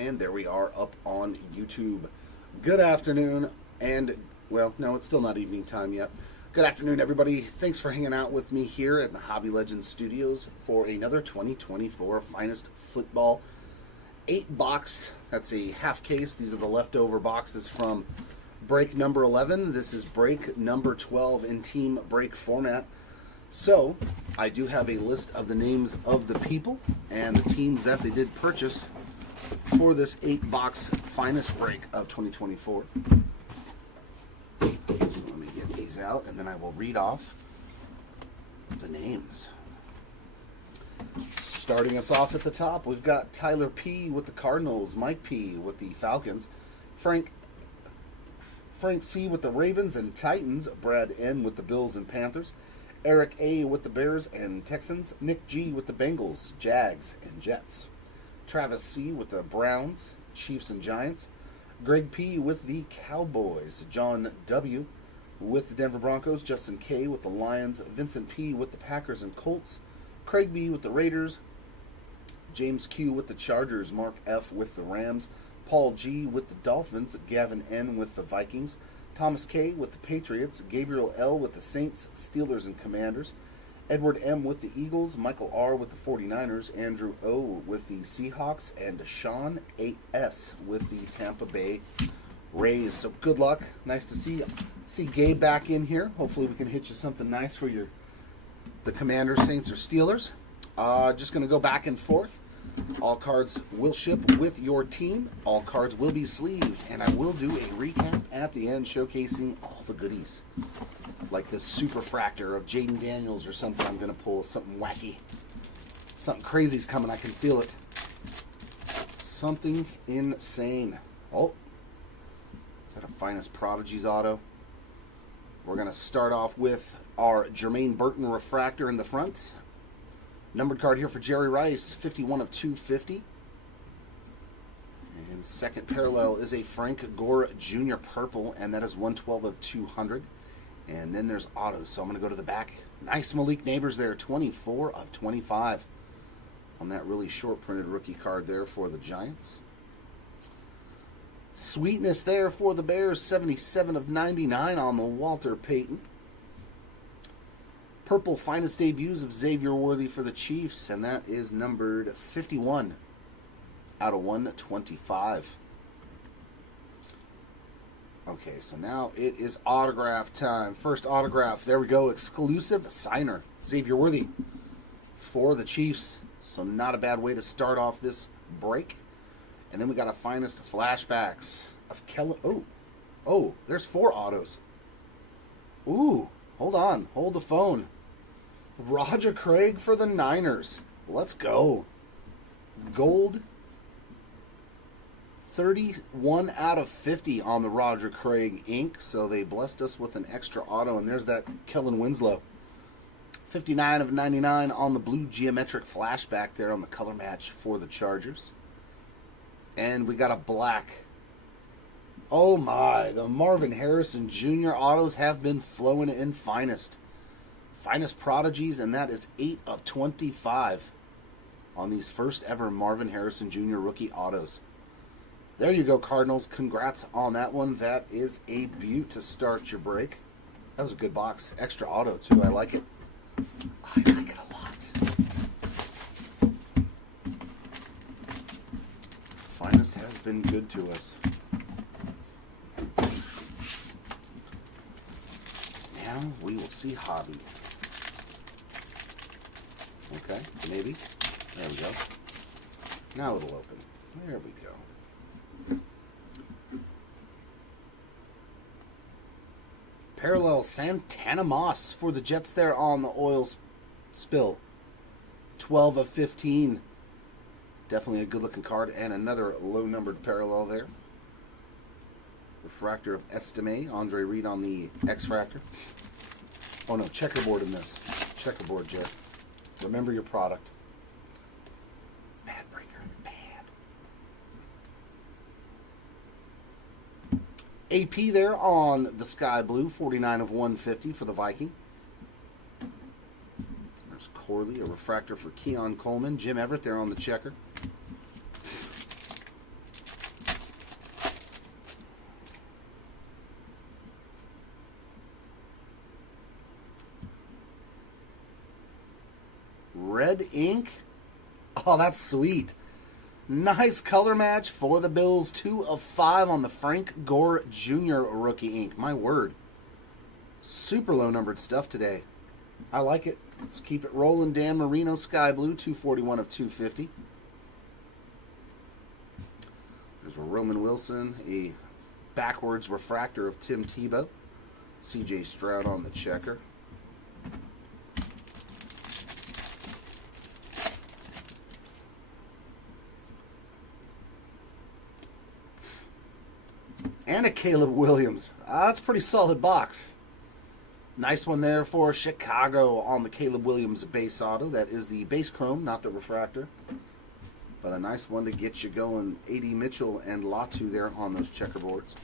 And there we are up on YouTube. Good afternoon, and, well, no, it's still not evening time yet. Good afternoon, everybody. Thanks for hanging out with me here at the Hobby Legends Studios for another 2024 Finest Football 8-box. That's a half case. These are the leftover boxes from break number 11. This is break number 12 in team break format. So, I do have a list of the names of the people and the teams that they did purchase for this 8-box Finest break of 2024. So let me get these out and then I will read off the names. Starting us off at the top, we've got Tyler P. with the Cardinals, Mike P. with the Falcons, Frank C. with the Ravens and Titans, Brad N. with the Bills and Panthers, Eric A. with the Bears and Texans, Nick G. with the Bengals, Jags and Jets, Travis C. with the Browns, Chiefs and Giants, Greg P. with the Cowboys, John W. with the Denver Broncos, Justin K. with the Lions, Vincent P. with the Packers and Colts, Craig B. with the Raiders, James Q. with the Chargers, Mark F. with the Rams, Paul G. with the Dolphins, Gavin N. with the Vikings, Thomas K. with the Patriots, Gabriel L. with the Saints, Steelers and Commanders, Edward M. with the Eagles, Michael R. with the 49ers, Andrew O. with the Seahawks, and Sean A.S. with the Tampa Bay Rays. So good luck. Nice to see Gabe back in here. Hopefully we can hit you something nice for the Commanders, Saints, or Steelers. Just going to go back and forth. All cards will ship with your team. All cards will be sleeved. And I will do a recap at the end showcasing all the goodies. Like this super fractor of Jaden Daniels or something. I'm going to pull something wacky. Something crazy's coming. I can feel it. Something insane. Oh. Is that a Finest Prodigies auto? We're going to start off with our Jermaine Burton refractor in the front. Numbered card here for Jerry Rice, 51 of 250. And second parallel is a Frank Gore Jr. purple, and that is 112 of 200. And then there's autos, so I'm going to go to the back. Nice Malik Neighbors there, 24 of 25 on that really short printed rookie card there for the Giants. Sweetness there for the Bears, 77 of 99 on the Walter Payton. Purple Finest Debuts of Xavier Worthy for the Chiefs, and that is numbered 51 out of 125. Okay, so now it is autograph time. First autograph, there we go, exclusive signer, Xavier Worthy for the Chiefs. So not a bad way to start off this break. And then we got a Finest flashbacks of Kellen. Oh, there's 4 autos. Ooh, hold on, hold the phone. Roger Craig for the Niners. Let's go. Gold. 31 out of 50 on the Roger Craig ink. So they blessed us with an extra auto. And there's that Kellen Winslow. 59 of 99 on the blue geometric flashback there on the color match for the Chargers. And we got a black. Oh my, the Marvin Harrison Jr. autos have been flowing in Finest. Finest Prodigies, and that is 8 of 25 on these first ever Marvin Harrison Jr. rookie autos. There you go, Cardinals. Congrats on that one. That is a beaut to start your break. That was a good box. Extra auto, too. I like it. I like it a lot. Finest has been good to us. Now we will see Hobby. Okay, maybe. There we go. Now it'll open. There we go. Parallel Santana Moss for the Jets there on the oil spill. 12 of 15. Definitely a good looking card, and another low numbered parallel there. Refractor of Estime, Andre Reed on the X-Fractor. Oh no, checkerboard in this. Checkerboard, Jeff. Remember your product. Bad breaker, bad. AP there on the Sky Blue, 49 of 150 for the Viking. There's Corley, a refractor for Keon Coleman. Jim Everett there on the checker. red ink. Oh, that's sweet. Nice color match for the Bills. 2 of 5 on the Frank Gore Jr. rookie ink. My word. Super low numbered stuff today. I like it. Let's keep it rolling. Dan Marino, Sky Blue, 241 of 250. There's a Roman Wilson, a backwards refractor of Tim Tebow. CJ Stroud on the checker. And a Caleb Williams. That's a pretty solid box. Nice one there for Chicago on the Caleb Williams base auto. That is the base chrome, not the refractor. But a nice one to get you going. A.D. Mitchell and Latu there on those checkerboards.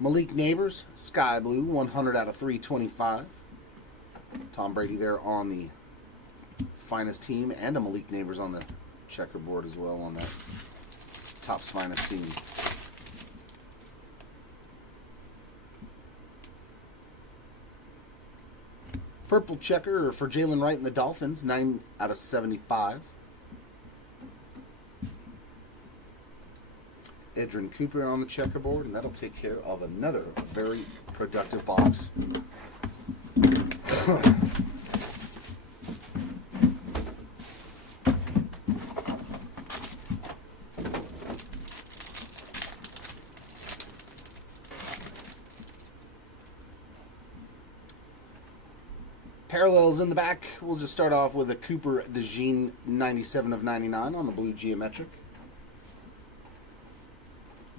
Malik Neighbors, Sky Blue, 100 out of 325. Tom Brady there on the finest team, and a Malik Neighbors on the checkerboard as well on that Topps finest team. Purple checker for Jalen Wright and the Dolphins, 9 out of 75. Edrin Cooper on the checkerboard, and that'll take care of another very productive box. Parallels in the back. We'll just start off with a Cooper DeJean 97 of 99 on the blue geometric.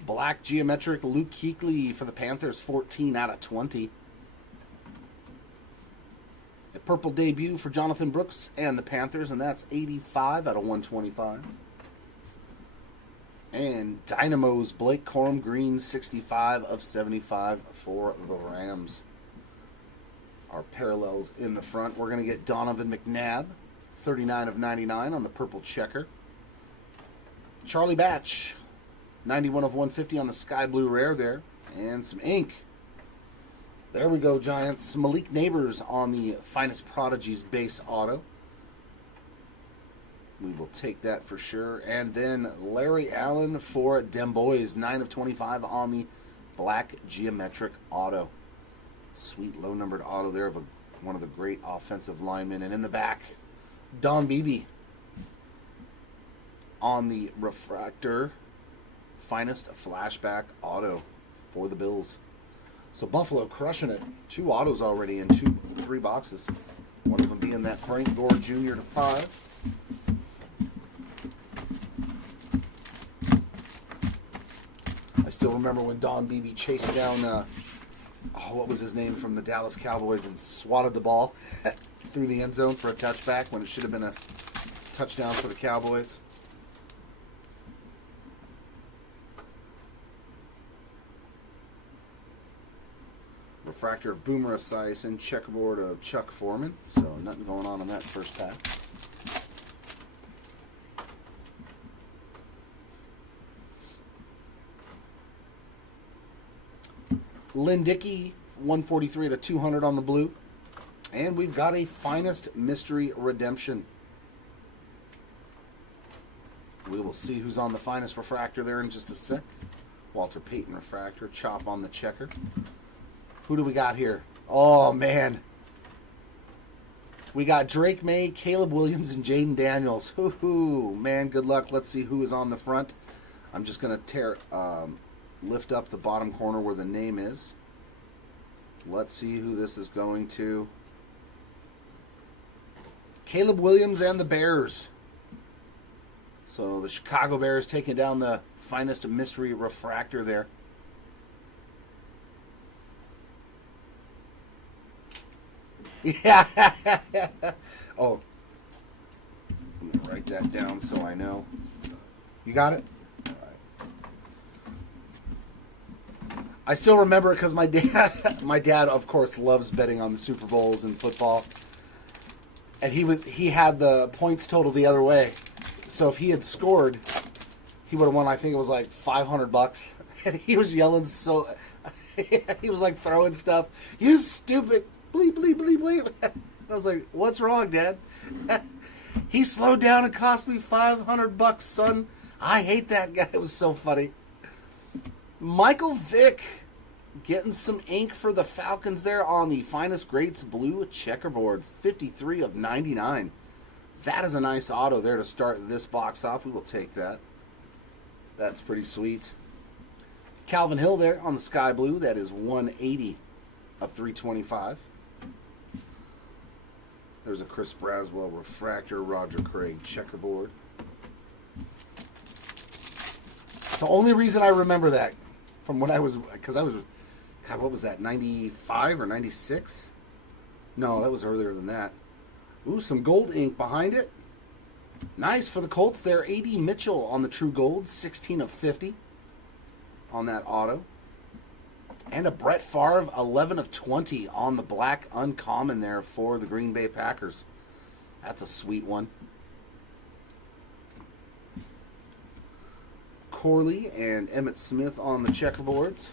Black geometric Luke Kuechly for the Panthers, 14 out of 20. A purple debut for Jonathan Brooks and the Panthers, and that's 85 out of 125. And Dynamo's Blake Corum Green, 65 of 75 for the Rams. Our parallels in the front. We're going to get Donovan McNabb, 39 of 99 on the purple checker. Charlie Batch, 91 of 150 on the sky blue rare there. And some ink. There we go, Giants. Malik Neighbors on the Finest Prodigies base auto. We will take that for sure. And then Larry Allen for Dem Boys, 9 of 25 on the black geometric auto. Sweet low-numbered auto there of one of the great offensive linemen. And in the back, Don Beebe on the refractor Finest Flashback auto for the Bills. So Buffalo crushing it. 2 autos already in 3 boxes. One of them being that Frank Gore Jr. to 5. I still remember when Don Beebe chased down, what was his name from the Dallas Cowboys and swatted the ball through the end zone for a touchback when it should have been a touchdown for the Cowboys. Refractor of Boomer Esiason, checkerboard of Chuck Foreman. So nothing going on in that first pack. Lynn Dickey, 143 to 200 on the blue. And we've got a Finest Mystery Redemption. We will see who's on the Finest Refractor there in just a sec. Walter Payton Refractor, Chop on the checker. Who do we got here? Oh, man. We got Drake May, Caleb Williams, and Jaden Daniels. Hoo-hoo. Man, good luck. Let's see who is on the front. I'm just going to lift up the bottom corner where the name is. Let's see who this is going to. Caleb Williams and the Bears. So the Chicago Bears taking down the Finest Mystery Refractor there. Yeah. Oh. Let me write that down so I know. You got it? All right. I still remember it because my dad, of course, loves betting on the Super Bowls and football. And he had the points total the other way. So if he had scored, he would have won, I think it was like $500. And he was yelling so... he was like throwing stuff. You stupid... Bleep, bleep, bleep, bleep. I was like, what's wrong, Dad? He slowed down and cost me $500, son. I hate that guy. It was so funny. Michael Vick getting some ink for the Falcons there on the Finest Greats blue checkerboard. 53 of 99. That is a nice auto there to start this box off. We will take that. That's pretty sweet. Calvin Hill there on the sky blue. That is 180 of 325. There's a Chris Braswell refractor, Roger Craig checkerboard. The only reason I remember that from when I was, because I was, God, what was that, 95 or 96? No, that was earlier than that. Ooh, some gold ink behind it. Nice for the Colts there. A.D. Mitchell on the True Gold, 16 of 50 on that auto. And a Brett Favre, 11 of 20 on the black uncommon there for the Green Bay Packers. That's a sweet one. Corley and Emmitt Smith on the checkerboards.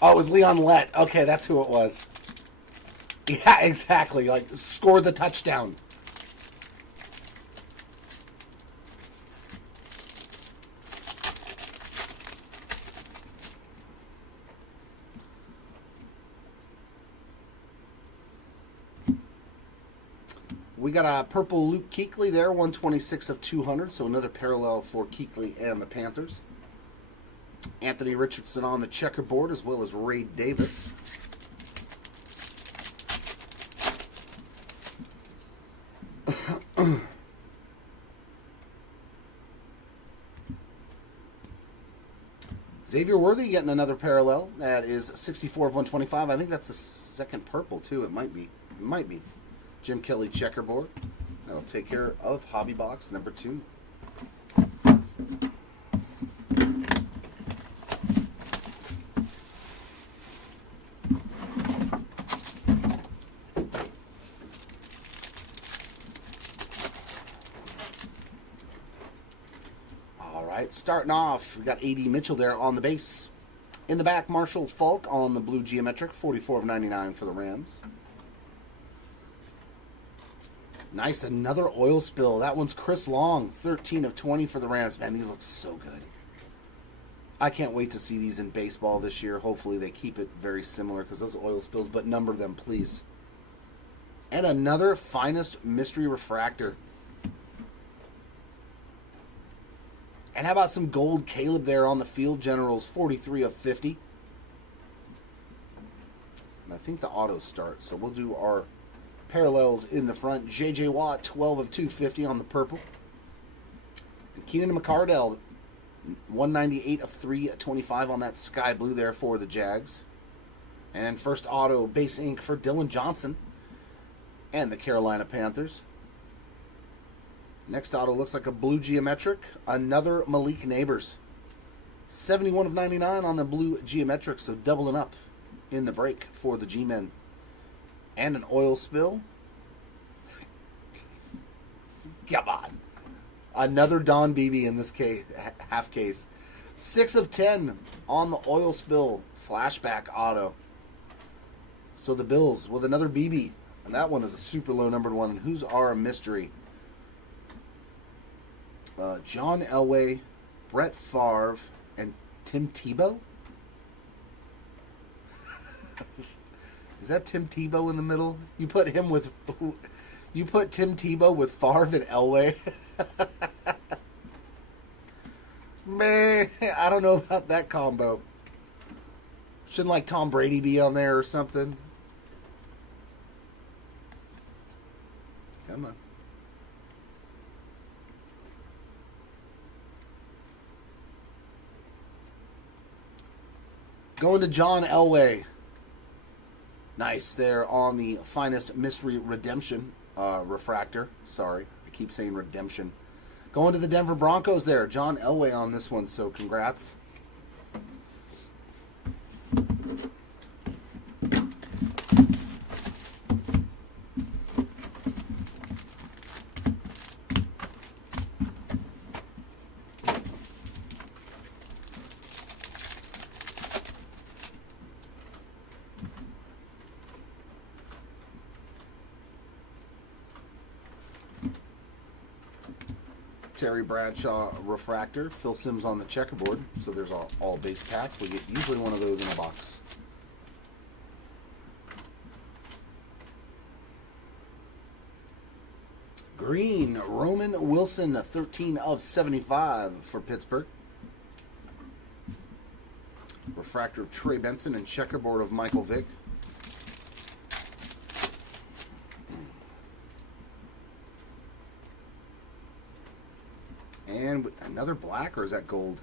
Oh, it was Leon Lett. Okay, that's who it was. Yeah, exactly. Like, scored the touchdown. We got a purple Luke Kuechly there, 126 of 200, so another parallel for Kuechly and the Panthers. Anthony Richardson on the checkerboard, as well as Ray Davis. Xavier Worthy getting another parallel. That is 64 of 125. I think that's the second purple, too. It might be. It might be. Jim Kelly checkerboard. That'll take care of hobby box number 2. All right, starting off, we got A.D. Mitchell there on the base. In the back, Marshall Faulk on the blue geometric, 44 of 99 for the Rams. Nice, another oil spill. That one's Chris Long, 13 of 20 for the Rams. Man, these look so good. I can't wait to see these in baseball this year. Hopefully they keep it very similar because those oil spills, but number them, please. And another Finest Mystery Refractor. And how about some gold Caleb there on the Field Generals, 43 of 50. And I think the autos start, so we'll do our parallels in the front. J.J. Watt, 12 of 250 on the purple. And Keenan McCardell, 198 of 325 on that sky blue there for the Jags. And first auto base ink for Dylan Johnson and the Carolina Panthers. Next auto looks like a blue geometric. Another Malik Neighbors. 71 of 99 on the blue geometric, so doubling up in the break for the G-Men. And an oil spill. Come on. Another Don Beebe in this case, half case. 6 of 10 on the oil spill flashback auto. So the Bills with another Beebe. And that one is a super low numbered one. And who's our mystery? John Elway, Brett Favre, and Tim Tebow? Is that Tim Tebow in the middle? You put Tim Tebow with Favre and Elway? Man, I don't know about that combo. Shouldn't like Tom Brady be on there or something? Come on. Going to John Elway. Nice there on the Finest Mystery Redemption refractor. Sorry, I keep saying redemption. Going to the Denver Broncos there. John Elway on this one, so congrats. Terry Bradshaw refractor. Phil Simms on the checkerboard. So there's our all base pack. We get usually one of those in a box. Green, Roman Wilson, 13 of 75 for Pittsburgh. Refractor of Trey Benson and checkerboard of Michael Vick. And another black, or is that gold?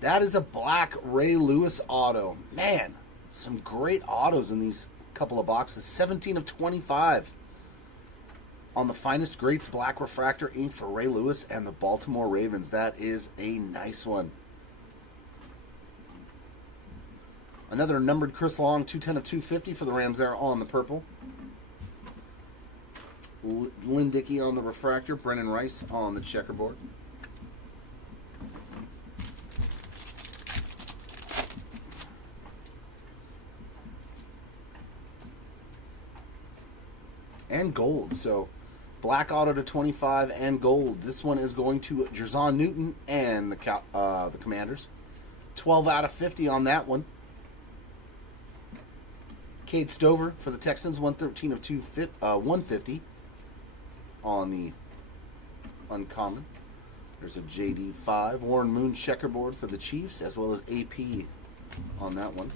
That is a black Ray Lewis auto. Man, some great autos in these couple of boxes. 17 of 25 on the Finest Greats Black Refractor ink for Ray Lewis and the Baltimore Ravens. That is a nice one. Another numbered Chris Long, 210 of 250 for the Rams there on the purple. Lynn Dickey on the refractor. Brennan Rice on the checkerboard. And gold. So black auto to 25 and gold. This one is going to Jerzon Newton and the Commanders. 12 out of 50 on that one. Cade Stover for the Texans. 113 of 150 on the uncommon. There's a JD5. Warren Moon checkerboard for the Chiefs, as well as AP on that one.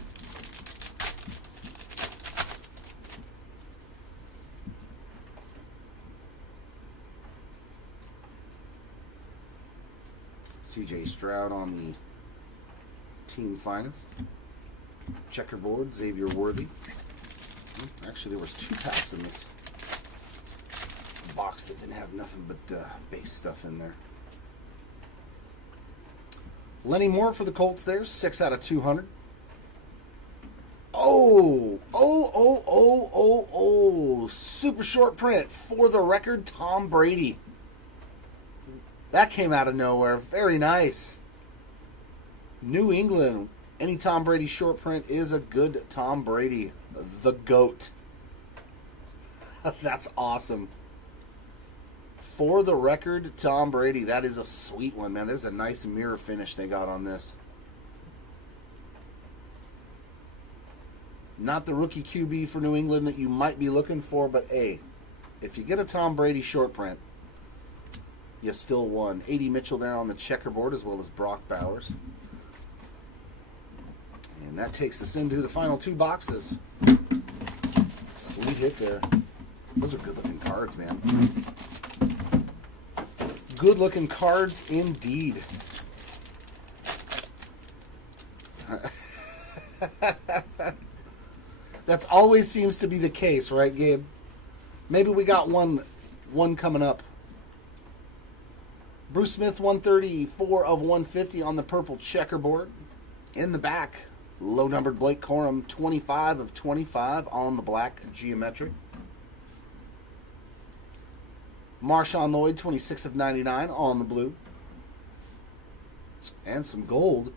CJ Stroud on the team finest. Checkerboard, Xavier Worthy. Actually, there was 2 packs in this box that didn't have nothing but base stuff in there. Lenny Moore for the Colts there, 6 out of 200. Super short print for the record, Tom Brady. That came out of nowhere. Very nice. New England. Any Tom Brady short print is a good Tom Brady. The GOAT. That's awesome. For the record, Tom Brady. That is a sweet one, man. There's a nice mirror finish they got on this. Not the rookie QB for New England that you might be looking for, but hey, if you get a Tom Brady short print, you still won. A.D. Mitchell there on the checkerboard, as well as Brock Bowers. And that takes us into the final 2 boxes. Sweet hit there. Those are good-looking cards, man. Good-looking cards indeed. That always seems to be the case, right, Gabe? Maybe we got one coming up. Bruce Smith, 134 of 150 on the purple checkerboard. In the back, low-numbered Blake Corum, 25 of 25 on the black geometric. Marshawn Lloyd, 26 of 99 on the blue. And some gold.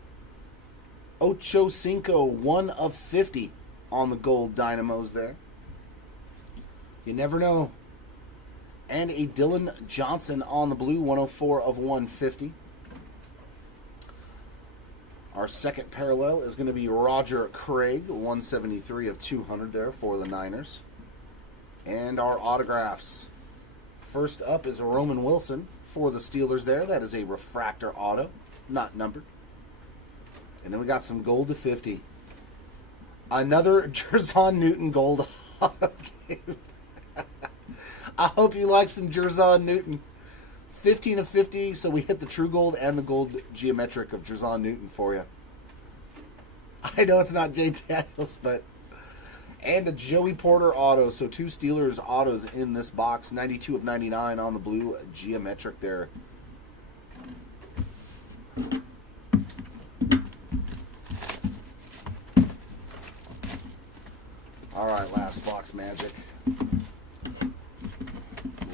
Ocho Cinco, 1 of 50 on the gold dynamos there. You never know. And a Dylan Johnson on the blue, 104 of 150. Our second parallel is going to be Roger Craig, 173 of 200 there for the Niners. And our autographs. First up is Roman Wilson for the Steelers there. That is a refractor auto, not numbered. And then we got some gold to 50. Another Jerzon Newton gold auto game. I hope you like some Jerzon Newton. 15 of 50, so we hit the true gold and the gold geometric of Jerzon Newton for you. I know it's not Jay Daniels, but... And a Joey Porter auto, so 2 Steelers autos in this box. 92 of 99 on the blue geometric there. All right, last box magic.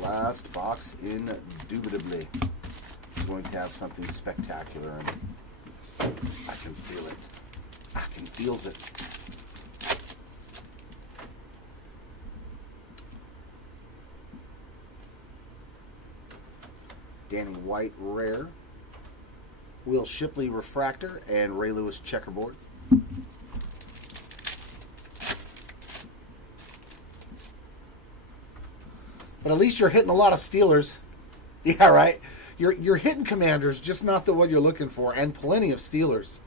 Last box indubitably is going to have something spectacular in it. I can feel it. I can feels it. Danny White rare. Will Shipley refractor and Ray Lewis checkerboard. But at least you're hitting a lot of Steelers. Yeah, right. You're hitting Commanders, just not the one you're looking for, and plenty of Steelers.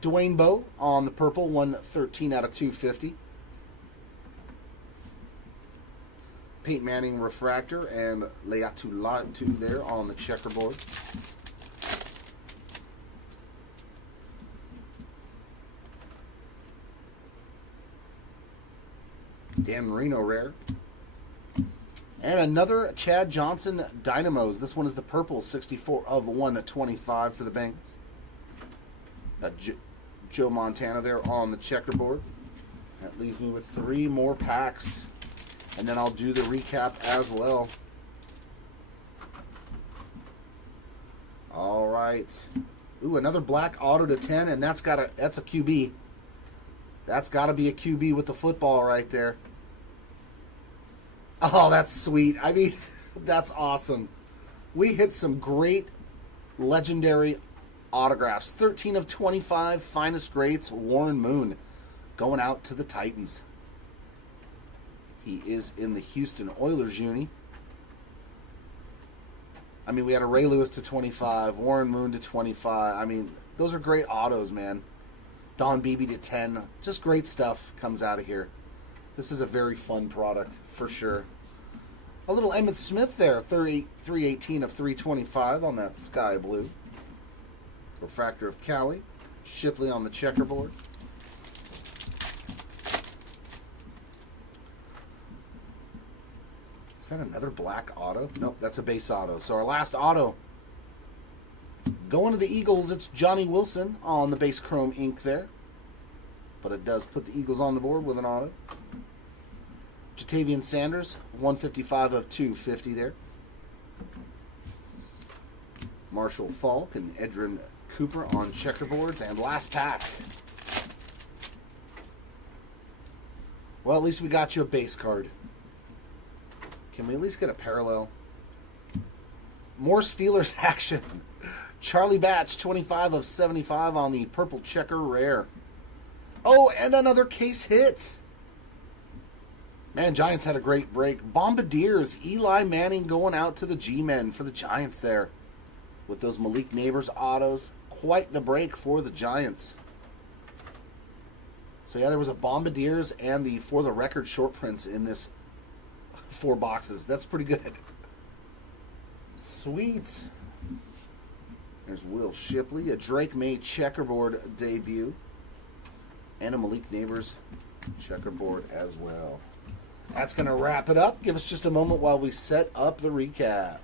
Dwayne Bowe on the purple, 113 out of 250. Peyton Manning refractor and Leatu Latu there on the checkerboard. Dan Marino rare. And another Chad Johnson Dynamos. This one is the purple, 64 of 125 for the Bengals. Joe Montana there on the checkerboard. That leaves me with 3 more packs. And then I'll do the recap as well. All right. Ooh, another black auto to 10, and that's a QB. That's got to be a QB with the football right there. Oh, that's sweet. I mean, that's awesome. We hit some great legendary autographs. 13 of 25, finest greats, Warren Moon going out to the Titans. He is in the Houston Oilers uni. I mean, we had a Ray Lewis to 25, Warren Moon to 25. I mean, those are great autos, man. Don Beebe to 10. Just great stuff comes out of here. This is a very fun product, for sure. A little Emmitt Smith there, 318 of 325 on that sky blue. Refractor of Cali. Shipley on the checkerboard. Is that another black auto? Nope, that's a base auto. So our last auto. Going to the Eagles, it's Johnny Wilson on the base chrome ink there. But it does put the Eagles on the board with an auto. Jatavian Sanders, 155 of 250 there. Marshall Falk and Edrin Cooper on checkerboards. And last pack. Well, at least we got you a base card. Can we at least get a parallel? More Steelers action. Charlie Batch, 25 of 75 on the purple checker rare. Oh, and another case hit. Man, Giants had a great break. Bombardiers, Eli Manning going out to the G-Men for the Giants there. With those Malik Neighbors autos. Quite the break for the Giants. So yeah, there was a Bombardiers and the For the Record short prints in this 4 boxes. That's pretty good. Sweet. There's Will Shipley, a Drake May checkerboard debut, and a Malik Neighbors checkerboard as well. That's going to wrap it up. Give us just a moment while we set up the recap.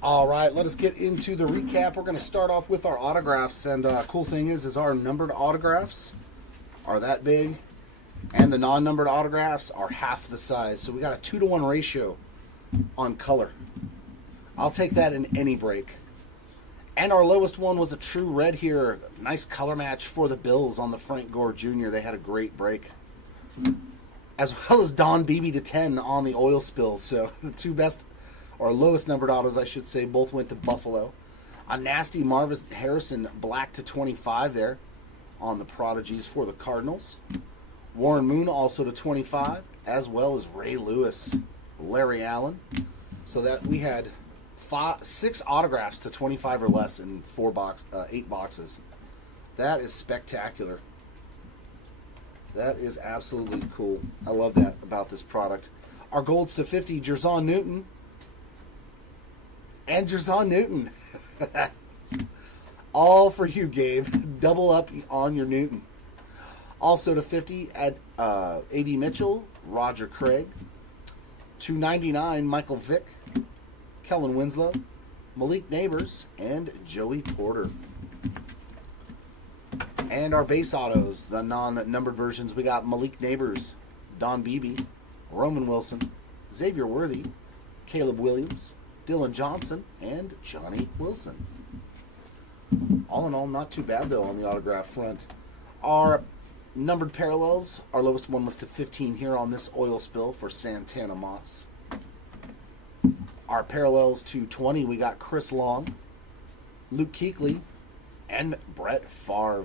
All right, let us get into the recap. We're going to start off with our autographs, and cool thing is our numbered autographs are that big, and the non-numbered autographs are half the size. So we got a 2-to-1 ratio on color. I'll take that in any break. And our lowest one was a true red here. Nice color match for the Bills on the Frank Gore Jr. They had a great break. As well as Don Beebe to 10 on the oil spill. So the two best, or lowest numbered autos, I should say, both went to Buffalo. A nasty Marvin Harrison black to 25 there on the Prodigies for the Cardinals. Warren Moon also to 25, as well as Ray Lewis Larry Allen. So that we had 6 autographs to 25 or less in 8 boxes. That is spectacular. That is absolutely cool. I love that about this product. Our golds to 50, Jerzon Newton. And Jerzon Newton. All for you, Gabe. Double up on your Newton. Also to 50, A.D. Mitchell, Roger Craig. 299, Michael Vick, Kellen Winslow, Malik Neighbors, and Joey Porter. And our base autos, the non-numbered versions, we got Malik Neighbors, Don Beebe, Roman Wilson, Xavier Worthy, Caleb Williams, Dylan Johnson, and Johnny Wilson. All in all, not too bad, though, on the autograph front. Our numbered parallels, our lowest one was to 15 here on this oil spill for Santana Moss. Our parallels to 20, we got Chris Long, Luke Kuechly, and Brett Favre.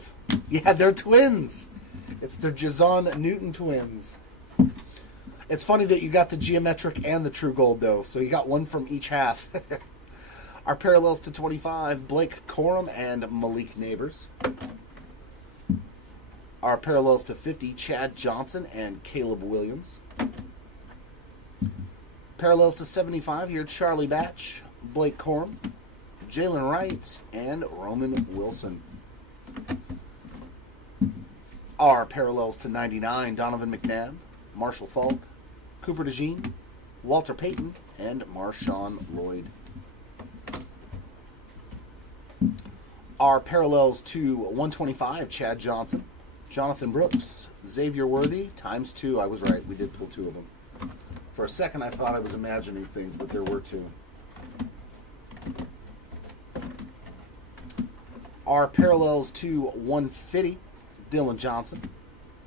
Yeah, they're twins. It's the Jerzon Newton twins. It's funny that you got the geometric and the true gold, though, so you got one from each half. Our parallels to 25, Blake Corum and Malik Neighbors. Our parallels to 50, Chad Johnson and Caleb Williams. Parallels to 75 here, Charlie Batch, Blake Corum, Jalen Wright, and Roman Wilson. Our parallels to 99, Donovan McNabb, Marshall Falk, Cooper DeJean, Walter Payton, and Marshawn Lloyd. Our parallels to 125, Chad Johnson, Jonathan Brooks, Xavier Worthy, ×2. I was right. We did pull 2 of them. For a second, I thought I was imagining things, but there were 2. Our parallels to 150, Dylan Johnson,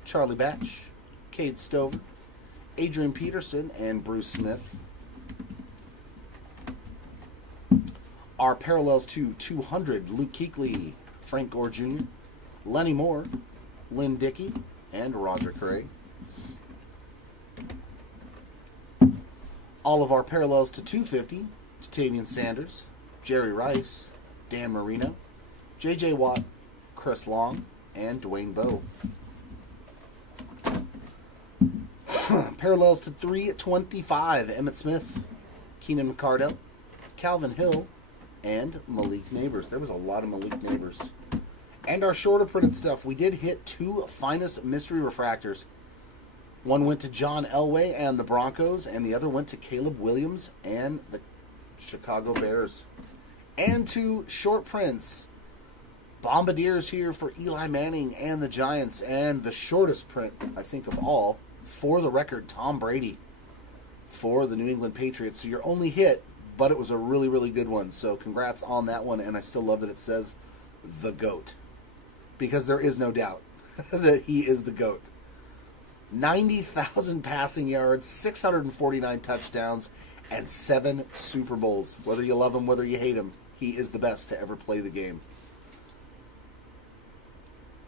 Charlie Batch, Cade Stover, Adrian Peterson, and Bruce Smith. Our parallels to 200, Luke Kuechly, Frank Gore Jr., Lenny Moore, Lynn Dickey, and Roger Craig. All of our parallels to 250, Jatavian Sanders, Jerry Rice, Dan Marino, J.J. Watt, Chris Long, and Dwayne Bowe. Parallels to 325, Emmitt Smith, Keenan McCardell, Calvin Hill, and Malik Neighbors. There was a lot of Malik Neighbors. And our shorter printed stuff, we did hit 2 finest mystery refractors. One went to John Elway and the Broncos, and the other went to Caleb Williams and the Chicago Bears. And 2 short prints. Bombardiers here for Eli Manning and the Giants, and the shortest print, I think, of all, for the record, Tom Brady for the New England Patriots. So your only hit, but it was a really, really good one. So congrats on that one, and I still love that it says the GOAT, because there is no doubt that he is the GOAT. 90,000 passing yards, 649 touchdowns, and 7 Super Bowls. Whether you love him, whether you hate him, he is the best to ever play the game.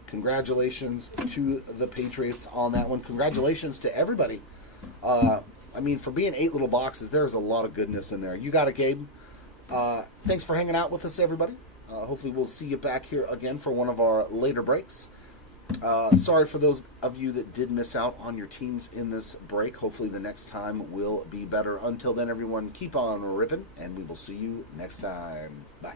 Congratulations to the Patriots on that one. Congratulations to everybody. I mean, for being 8 little boxes, there's a lot of goodness in there. You got it, Gabe. Thanks for hanging out with us, everybody. Hopefully we'll see you back here again for one of our later breaks. Sorry for those of you that did miss out on your teams in this break. Hopefully the next time will be better. Until then, everyone, keep on ripping, and we will see you next time. Bye.